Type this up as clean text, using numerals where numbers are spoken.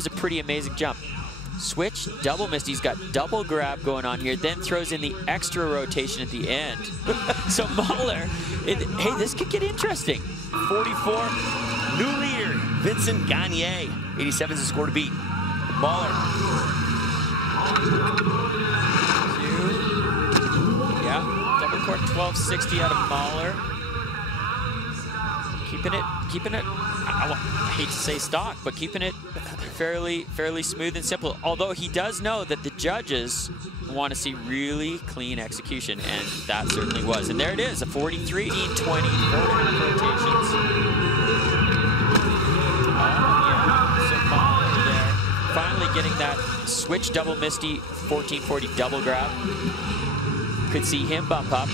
was a pretty amazing jump. Switch, double misty. He's got double grab going on here, then throws in the extra rotation at the end. So Mahler, hey, this could get interesting. 44, new leader, Vincent Gagne. 87 is the score to beat. Mahler. Yeah, double cork 1260 out of Mahler. Keeping it, I hate to say stock, but keeping it fairly smooth and simple. Although he does know that the judges want to see really clean execution, and that certainly was. And there it is, a 43, 20, 4.5 rotations. So Mahler there, finally getting that switch double misty, 1440 double grab. Could see him bump up.